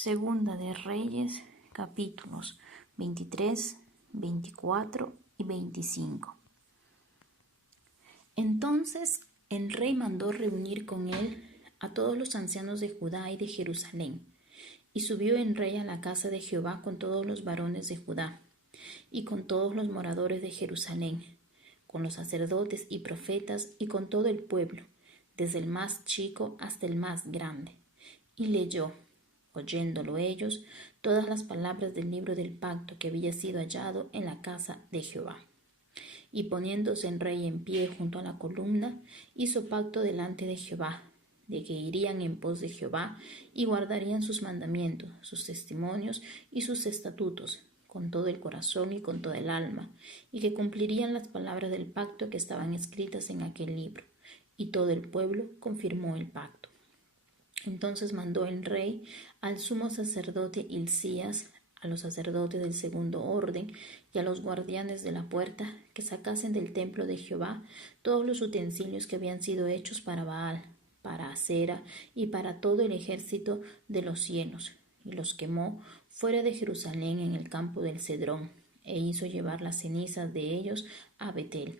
Segunda de Reyes, capítulos 23, 24 y 25. Entonces el rey mandó reunir con él a todos los ancianos de Judá y de Jerusalén, y subió el rey a la casa de Jehová con todos los varones de Judá, y con todos los moradores de Jerusalén, con los sacerdotes y profetas, y con todo el pueblo, desde el más chico hasta el más grande, y leyó, oyéndolo ellos, todas las palabras del libro del pacto que había sido hallado en la casa de Jehová. Y poniéndose el rey en pie junto a la columna, hizo pacto delante de Jehová, de que irían en pos de Jehová y guardarían sus mandamientos, sus testimonios y sus estatutos, con todo el corazón y con toda el alma, y que cumplirían las palabras del pacto que estaban escritas en aquel libro. Y todo el pueblo confirmó el pacto. Entonces mandó el rey al sumo sacerdote Hilcías, a los sacerdotes del segundo orden y a los guardianes de la puerta que sacasen del templo de Jehová todos los utensilios que habían sido hechos para Baal, para Acera y para todo el ejército de los cielos, y los quemó fuera de Jerusalén en el campo del Cedrón, e hizo llevar las cenizas de ellos a Betel.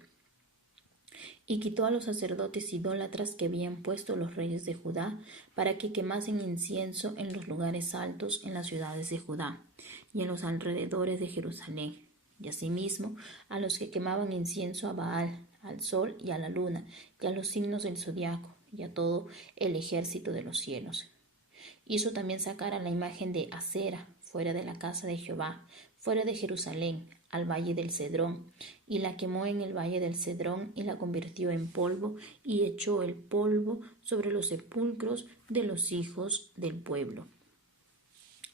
Y quitó a los sacerdotes idólatras que habían puesto los reyes de Judá para que quemasen incienso en los lugares altos en las ciudades de Judá y en los alrededores de Jerusalén, y asimismo a los que quemaban incienso a Baal, al sol y a la luna, y a los signos del zodiaco, y a todo el ejército de los cielos. Hizo también sacar a la imagen de Acera fuera de la casa de Jehová, fuera de Jerusalén, al valle del Cedrón, y la quemó en el valle del Cedrón y la convirtió en polvo, y echó el polvo sobre los sepulcros de los hijos del pueblo.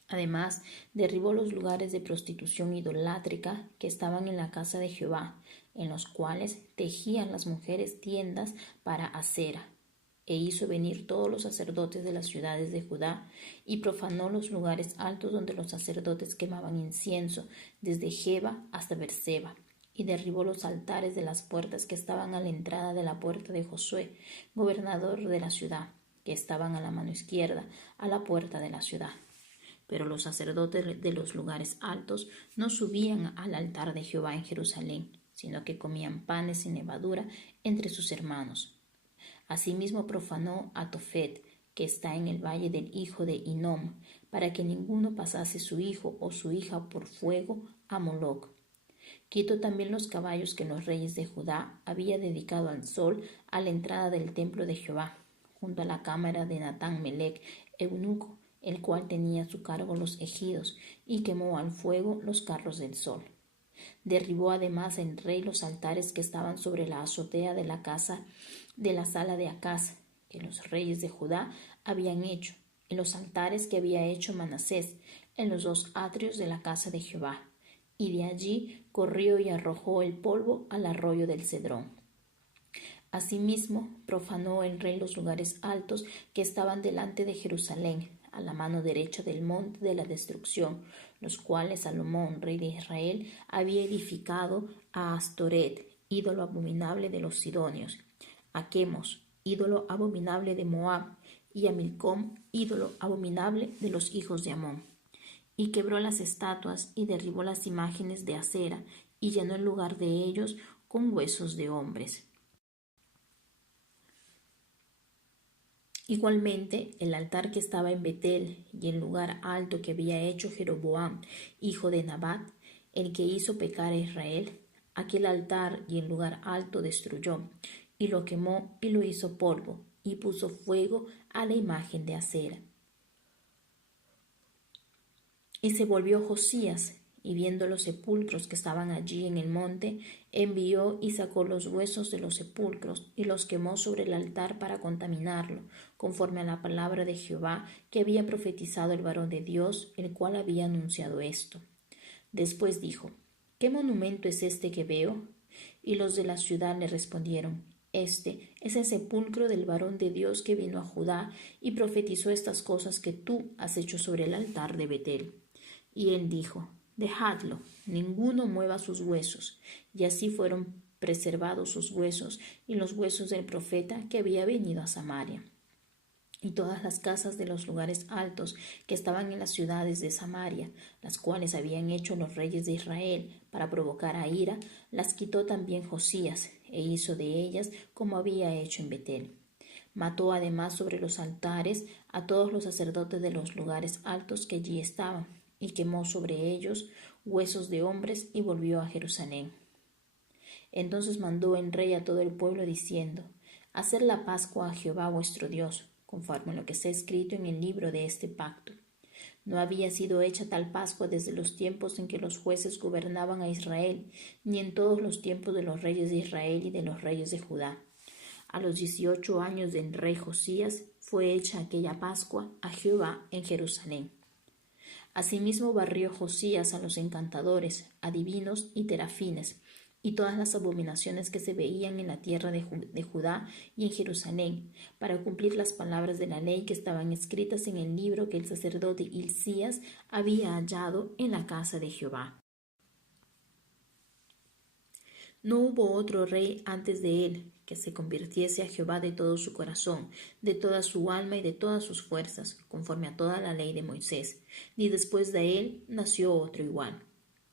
Además, derribó los lugares de prostitución idolátrica que estaban en la casa de Jehová, en los cuales tejían las mujeres tiendas para Acera, e hizo venir todos los sacerdotes de las ciudades de Judá, y profanó los lugares altos donde los sacerdotes quemaban incienso, desde Geba hasta Berseba, y derribó los altares de las puertas que estaban a la entrada de la puerta de Josué, gobernador de la ciudad, que estaban a la mano izquierda, a la puerta de la ciudad. Pero los sacerdotes de los lugares altos no subían al altar de Jehová en Jerusalén, sino que comían panes sin levadura entre sus hermanos. Asimismo profanó a Tofet, que está en el valle del hijo de Hinnom, para que ninguno pasase su hijo o su hija por fuego a Moloc. Quitó también los caballos que los reyes de Judá había dedicado al sol a la entrada del templo de Jehová, junto a la cámara de Natán Melec, eunuco, el cual tenía a su cargo los ejidos, y quemó al fuego los carros del sol. Derribó además el rey los altares que estaban sobre la azotea de la casa de la sala de Acaz, que los reyes de Judá habían hecho, y los altares que había hecho Manasés en los dos atrios de la casa de Jehová, y de allí corrió y arrojó el polvo al arroyo del Cedrón. Asimismo profanó el rey los lugares altos que estaban delante de Jerusalén, a la mano derecha del monte de la destrucción, los cuales Salomón, rey de Israel, había edificado a Astoret, ídolo abominable de los sidonios, a Quemos, ídolo abominable de Moab, y a Milcom, ídolo abominable de los hijos de Amón. Y quebró las estatuas y derribó las imágenes de Acera, y llenó el lugar de ellos con huesos de hombres. Igualmente, el altar que estaba en Betel y el lugar alto que había hecho Jeroboam, hijo de Nabat, el que hizo pecar a Israel, aquel altar y el lugar alto destruyó, y lo quemó y lo hizo polvo, y puso fuego a la imagen de Acera. Y se volvió Josías, y viendo los sepulcros que estaban allí en el monte, envió y sacó los huesos de los sepulcros y los quemó sobre el altar para contaminarlo, conforme a la palabra de Jehová que había profetizado el varón de Dios, el cual había anunciado esto. Después dijo, ¿qué monumento es este que veo? Y los de la ciudad le respondieron, este es el sepulcro del varón de Dios que vino a Judá y profetizó estas cosas que tú has hecho sobre el altar de Betel. Y él dijo, dejadlo, ninguno mueva sus huesos. Y así fueron preservados sus huesos y los huesos del profeta que había venido a Samaria. y todas las casas de los lugares altos que estaban en las ciudades de Samaria, las cuales habían hecho los reyes de Israel para provocar a ira, las quitó también Josías, e hizo de ellas como había hecho en Betel. Mató además sobre los altares a todos los sacerdotes de los lugares altos que allí estaban, y quemó sobre ellos huesos de hombres, y volvió a Jerusalén. Entonces mandó el rey a todo el pueblo diciendo: Haced la Pascua a Jehová vuestro Dios, conforme a lo que está escrito en el libro de este pacto. No había sido hecha tal Pascua desde los tiempos en que los jueces gobernaban a Israel, ni en todos los tiempos de los reyes de Israel y de los reyes de Judá. A los 18 años del rey Josías fue hecha aquella Pascua a Jehová en Jerusalén. Asimismo barrió Josías a los encantadores, adivinos y terafines, y todas las abominaciones que se veían en la tierra de Judá y en Jerusalén, para cumplir las palabras de la ley que estaban escritas en el libro que el sacerdote Hilcías había hallado en la casa de Jehová. No hubo otro rey antes de él que se convirtiese a Jehová de todo su corazón, de toda su alma y de todas sus fuerzas, conforme a toda la ley de Moisés, ni después de él nació otro igual.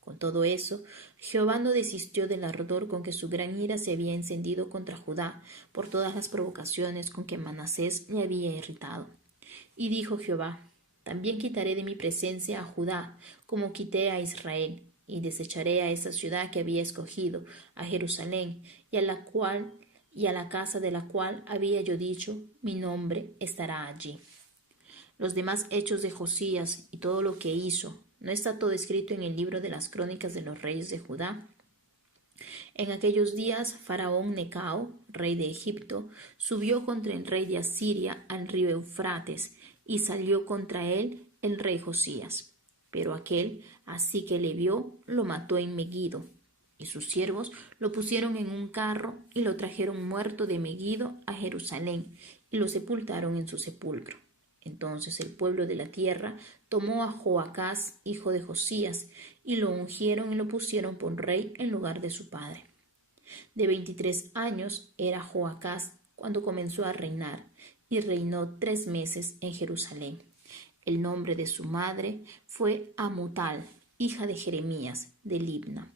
Con todo eso, Jehová no desistió del ardor con que su gran ira se había encendido contra Judá por todas las provocaciones con que Manasés le había irritado. Y dijo Jehová: También quitaré de mi presencia a Judá, como quité a Israel, y desecharé a esa ciudad que había escogido, a Jerusalén, y a la casa de la cual había yo dicho: Mi nombre estará allí. Los demás hechos de Josías y todo lo que hizo, ¿no está todo escrito en el libro de las crónicas de los reyes de Judá? En aquellos días, Faraón Necao, rey de Egipto, subió contra el rey de Asiria al río Eufrates, y salió contra él el rey Josías. Pero aquel, así que le vio, lo mató en Megiddo, y sus siervos lo pusieron en un carro y lo trajeron muerto de Megiddo a Jerusalén, y lo sepultaron en su sepulcro. Entonces el pueblo de la tierra tomó a Joacás, hijo de Josías, y lo ungieron y lo pusieron por rey en lugar de su padre. De 23 años era Joacás cuando comenzó a reinar, y reinó 3 meses en Jerusalén. El nombre de su madre fue Amutal, hija de Jeremías, de Libna.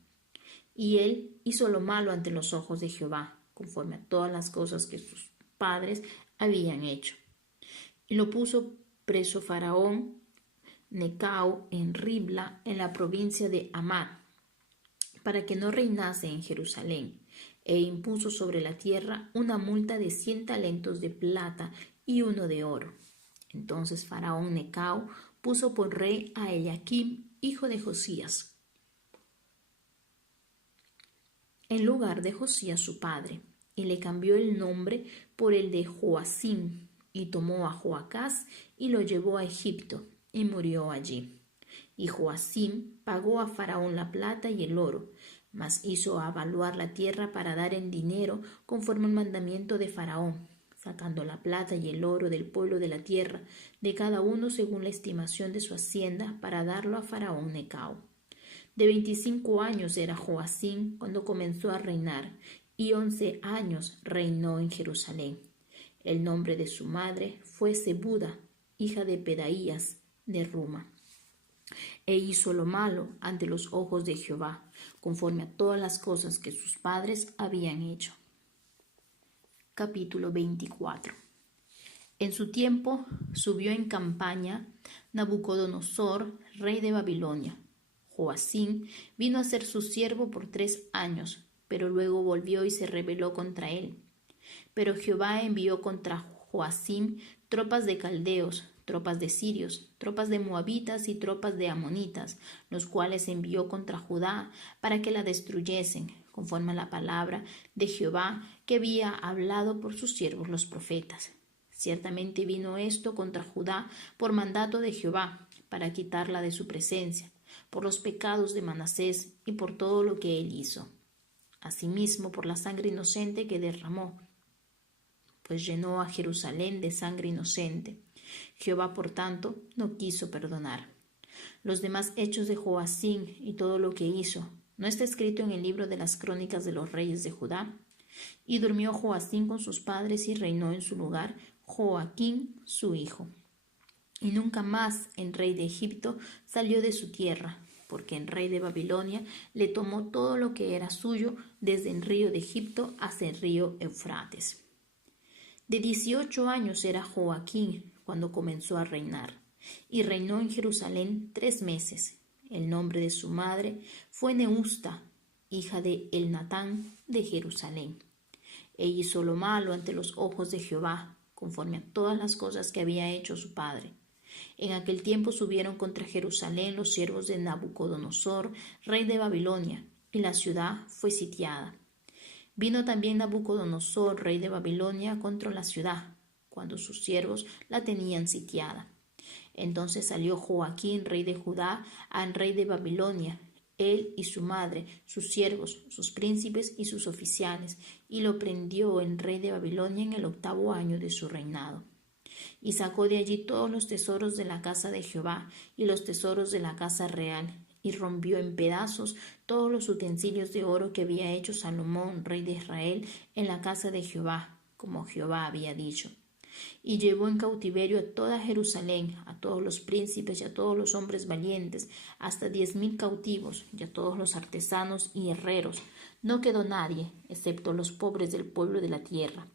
Y él hizo lo malo ante los ojos de Jehová, conforme a todas las cosas que sus padres habían hecho. Y lo puso preso Faraón Necao en Ribla, en la provincia de Amán, para que no reinase en Jerusalén, e impuso sobre la tierra una multa de 100 talentos de plata y 1 de oro. Entonces Faraón Necao puso por rey a Eliaquim, hijo de Josías, en lugar de Josías su padre, y le cambió el nombre por el de Joacim, y tomó a Joacás y lo llevó a Egipto, y murió allí. Y Joacim pagó a Faraón la plata y el oro, mas hizo avaluar la tierra para dar en dinero conforme al mandamiento de Faraón, sacando la plata y el oro del pueblo de la tierra, de cada uno según la estimación de su hacienda, para darlo a Faraón Necao. De 25 años era Joacim cuando comenzó a reinar, y 11 años reinó en Jerusalén. El nombre de su madre fue Zebuda, hija de Pedaías, de Ruma. E hizo lo malo ante los ojos de Jehová, conforme a todas las cosas que sus padres habían hecho. Capítulo 24. En su tiempo subió en campaña Nabucodonosor, rey de Babilonia. Joacim vino a ser su siervo por 3 años, pero luego volvió y se rebeló contra él. Pero Jehová envió contra Joacim tropas de caldeos, tropas de sirios, tropas de moabitas y tropas de amonitas, los cuales envió contra Judá para que la destruyesen, conforme a la palabra de Jehová que había hablado por sus siervos los profetas. Ciertamente vino esto contra Judá por mandato de Jehová, para quitarla de su presencia, por los pecados de Manasés y por todo lo que él hizo. Asimismo por la sangre inocente que derramó, pues llenó a Jerusalén de sangre inocente. Jehová, por tanto, no quiso perdonar. Los demás hechos de Joacim y todo lo que hizo, ¿no está escrito en el libro de las crónicas de los reyes de Judá? Y durmió Joacim con sus padres y reinó en su lugar Joaquín su hijo. Y nunca más el rey de Egipto salió de su tierra, porque el rey de Babilonia le tomó todo lo que era suyo desde el río de Egipto hasta el río Eufrates. De 18 años era Joaquín cuando comenzó a reinar, y reinó en Jerusalén 3 meses. El nombre de su madre fue Neusta, hija de Elnatán de Jerusalén. E hizo lo malo ante los ojos de Jehová, conforme a todas las cosas que había hecho su padre. En aquel tiempo subieron contra Jerusalén los siervos de Nabucodonosor, rey de Babilonia, y la ciudad fue sitiada. Vino también Nabucodonosor, rey de Babilonia, contra la ciudad, cuando sus siervos la tenían sitiada. Entonces salió Joaquín, rey de Judá, al rey de Babilonia, él y su madre, sus siervos, sus príncipes y sus oficiales, y lo prendió el rey de Babilonia en el 8º año de su reinado. Y sacó de allí todos los tesoros de la casa de Jehová y los tesoros de la casa real, y rompió en pedazos todos los utensilios de oro que había hecho Salomón, rey de Israel, en la casa de Jehová, como Jehová había dicho. Y llevó en cautiverio a toda Jerusalén, a todos los príncipes y a todos los hombres valientes, hasta 10,000 cautivos, y a todos los artesanos y herreros. No quedó nadie, excepto los pobres del pueblo de la tierra.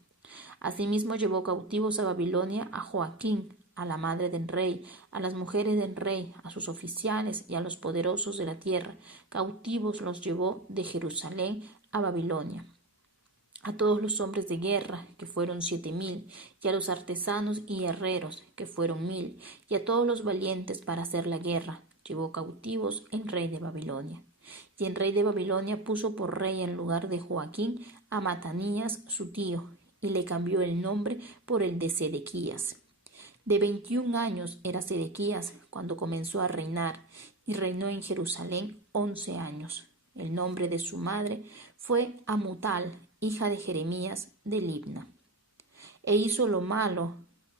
Asimismo llevó cautivos a Babilonia a Joaquín, a la madre del rey, a las mujeres del rey, a sus oficiales y a los poderosos de la tierra. Cautivos los llevó de Jerusalén a Babilonia. A todos los hombres de guerra, que fueron 7,000, y a los artesanos y herreros, que fueron 1,000, y a todos los valientes para hacer la guerra, llevó cautivos el rey de Babilonia. Y el rey de Babilonia puso por rey en lugar de Joaquín a Matanías su tío, y le cambió el nombre por el de Sedequías. De 21 años era Sedequías cuando comenzó a reinar, y reinó en Jerusalén 11 años. El nombre de su madre fue Amutal, hija de Jeremías de Libna. E hizo lo malo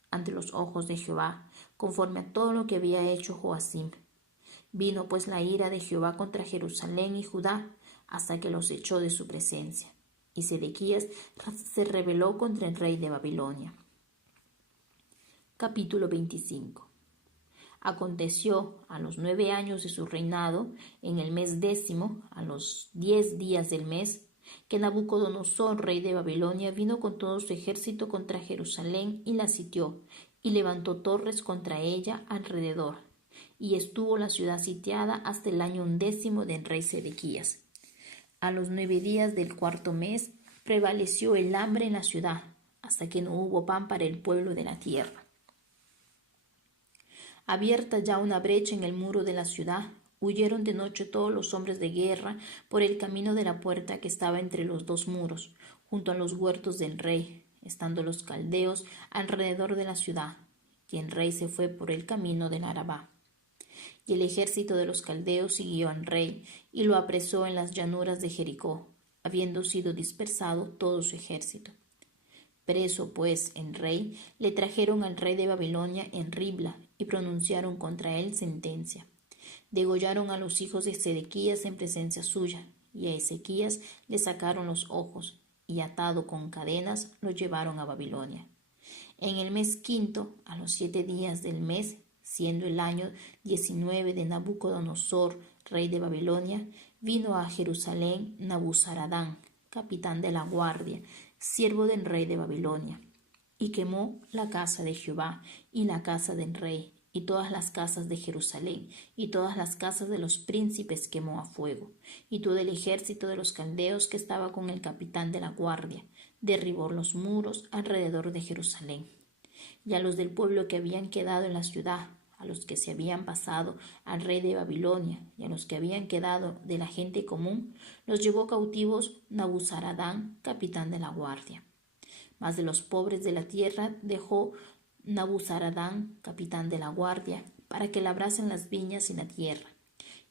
ante los ojos de Jehová, conforme a todo lo que había hecho Joacim. Vino pues la ira de Jehová contra Jerusalén y Judá, hasta que los echó de su presencia. Y Sedequías se rebeló contra el rey de Babilonia. Capítulo 25. Aconteció a los 9 años de su reinado, en el mes 10º, a los 10 días del mes, que Nabucodonosor, rey de Babilonia, vino con todo su ejército contra Jerusalén y la sitió, y levantó torres contra ella alrededor. Y estuvo la ciudad sitiada hasta el año 11º del rey Sedequías. A los 9 días del 4º mes prevaleció el hambre en la ciudad, hasta que no hubo pan para el pueblo de la tierra. Abierta ya una brecha en el muro de la ciudad, huyeron de noche todos los hombres de guerra por el camino de la puerta que estaba entre los 2 muros, junto a los huertos del rey, estando los caldeos alrededor de la ciudad, y el rey se fue por el camino del Arabá. Y el ejército de los caldeos siguió al rey, y lo apresó en las llanuras de Jericó, habiendo sido dispersado todo su ejército. Preso, pues, el rey, le trajeron al rey de Babilonia en Ribla, y pronunciaron contra él sentencia. Degollaron a los hijos de Sedequías en presencia suya, y a Ezequías le sacaron los ojos, y atado con cadenas lo llevaron a Babilonia. En el mes 5º, a los 7 días del mes, siendo el año 19 de Nabucodonosor, rey de Babilonia, vino a Jerusalén Nabuzaradán, capitán de la guardia, siervo del rey de Babilonia, y quemó la casa de Jehová y la casa del rey, y todas las casas de Jerusalén, y todas las casas de los príncipes quemó a fuego, y todo el ejército de los caldeos que estaba con el capitán de la guardia, derribó los muros alrededor de Jerusalén. Y a los del pueblo que habían quedado en la ciudad, a los que se habían pasado al rey de Babilonia, y a los que habían quedado de la gente común, los llevó cautivos Nabuzaradán, capitán de la guardia. Mas de los pobres de la tierra dejó Nabuzaradán, capitán de la guardia, para que labrasen las viñas y la tierra.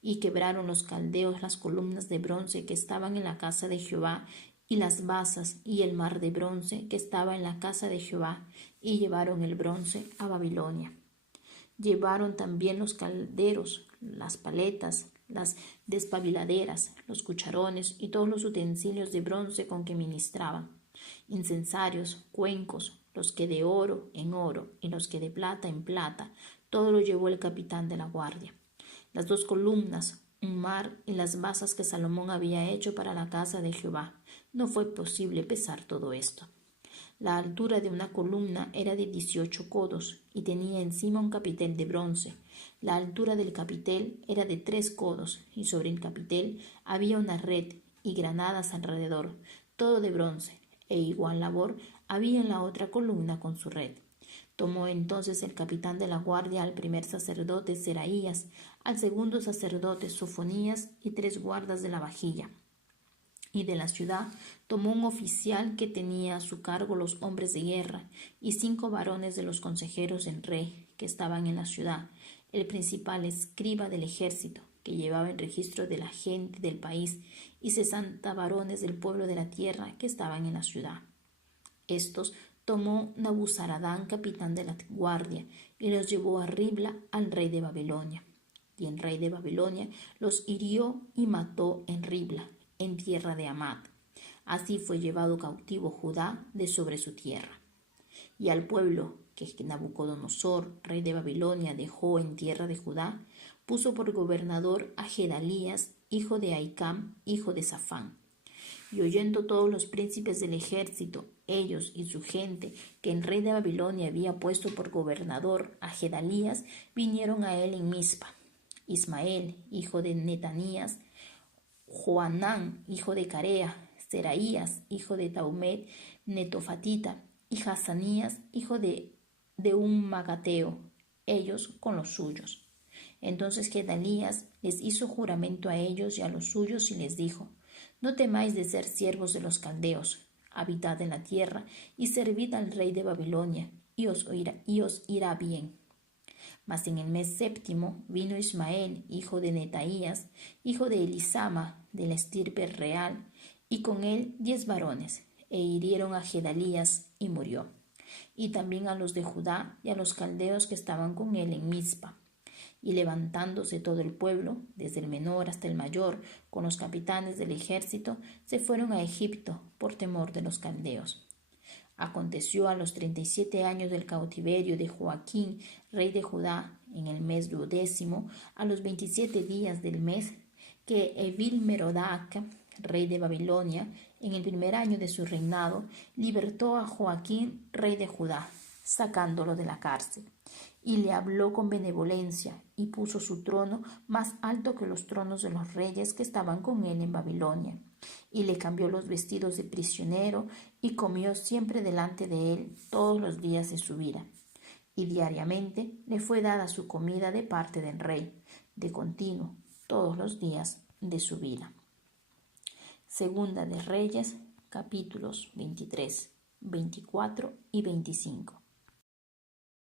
Y quebraron los caldeos las columnas de bronce que estaban en la casa de Jehová, y las basas y el mar de bronce que estaba en la casa de Jehová, y llevaron el bronce a Babilonia. Llevaron también los calderos, las paletas, las despabiladeras, los cucharones y todos los utensilios de bronce con que ministraban, incensarios, cuencos, los que de oro en oro y los que de plata en plata, todo lo llevó el capitán de la guardia. Las 2 columnas, un mar y las basas que Salomón había hecho para la casa de Jehová. No fue posible pesar todo esto. La altura de una columna era de 18 codos y tenía encima un capitel de bronce. La altura del capitel era de 3 codos y sobre el capitel había una red y granadas alrededor, todo de bronce, e igual labor había en la otra columna con su red. Tomó entonces el capitán de la guardia al primer sacerdote Seraías, al segundo sacerdote Sofonías y 3 guardas de la vajilla. Y de la ciudad tomó un oficial que tenía a su cargo los hombres de guerra, y 5 varones de los consejeros del rey que estaban en la ciudad, el principal escriba del ejército, que llevaba el registro de la gente del país, y 60 varones del pueblo de la tierra que estaban en la ciudad. Estos tomó Nabuzaradán, capitán de la guardia, y los llevó a Ribla al rey de Babilonia. Y el rey de Babilonia los hirió y mató en Ribla, en tierra de Amad. Así fue llevado cautivo Judá de sobre su tierra. Y al pueblo que Nabucodonosor, rey de Babilonia, dejó en tierra de Judá, puso por gobernador a Gedalías, hijo de Ahicam, hijo de Safán. Y oyendo todos los príncipes del ejército, ellos y su gente, que el rey de Babilonia había puesto por gobernador a Gedalías, vinieron a él en Mizpa. Ismael, hijo de Netanías, Joanán, hijo de Carea, Seraías, hijo de Taumet, Netofatita, y Hazanías, hijo de un Magateo, ellos con los suyos. Entonces Gedalías les hizo juramento a ellos y a los suyos y les dijo: No temáis de ser siervos de los caldeos, habitad en la tierra y servid al rey de Babilonia, y os irá bien. Mas en el mes 7 vino Ismael, hijo de Netaías, hijo de Elisama, de la estirpe real, y con él 10 varones, e hirieron a Gedalías, y murió, y también a los de Judá y a los caldeos que estaban con él en Mizpa. Y levantándose todo el pueblo, desde el menor hasta el mayor, con los capitanes del ejército, se fueron a Egipto por temor de los caldeos. Aconteció a los 37 años del cautiverio de Joaquín, rey de Judá, en el mes 12, a los 27 días del mes, que Evil-Merodach, rey de Babilonia, en el primer año de su reinado, libertó a Joaquín, rey de Judá, sacándolo de la cárcel, y le habló con benevolencia, y puso su trono más alto que los tronos de los reyes que estaban con él en Babilonia, y le cambió los vestidos de prisionero, y comió siempre delante de él todos los días de su vida. Y diariamente le fue dada su comida de parte del rey, de continuo, todos los días de su vida. Segunda de Reyes, capítulos 23, 24 y 25.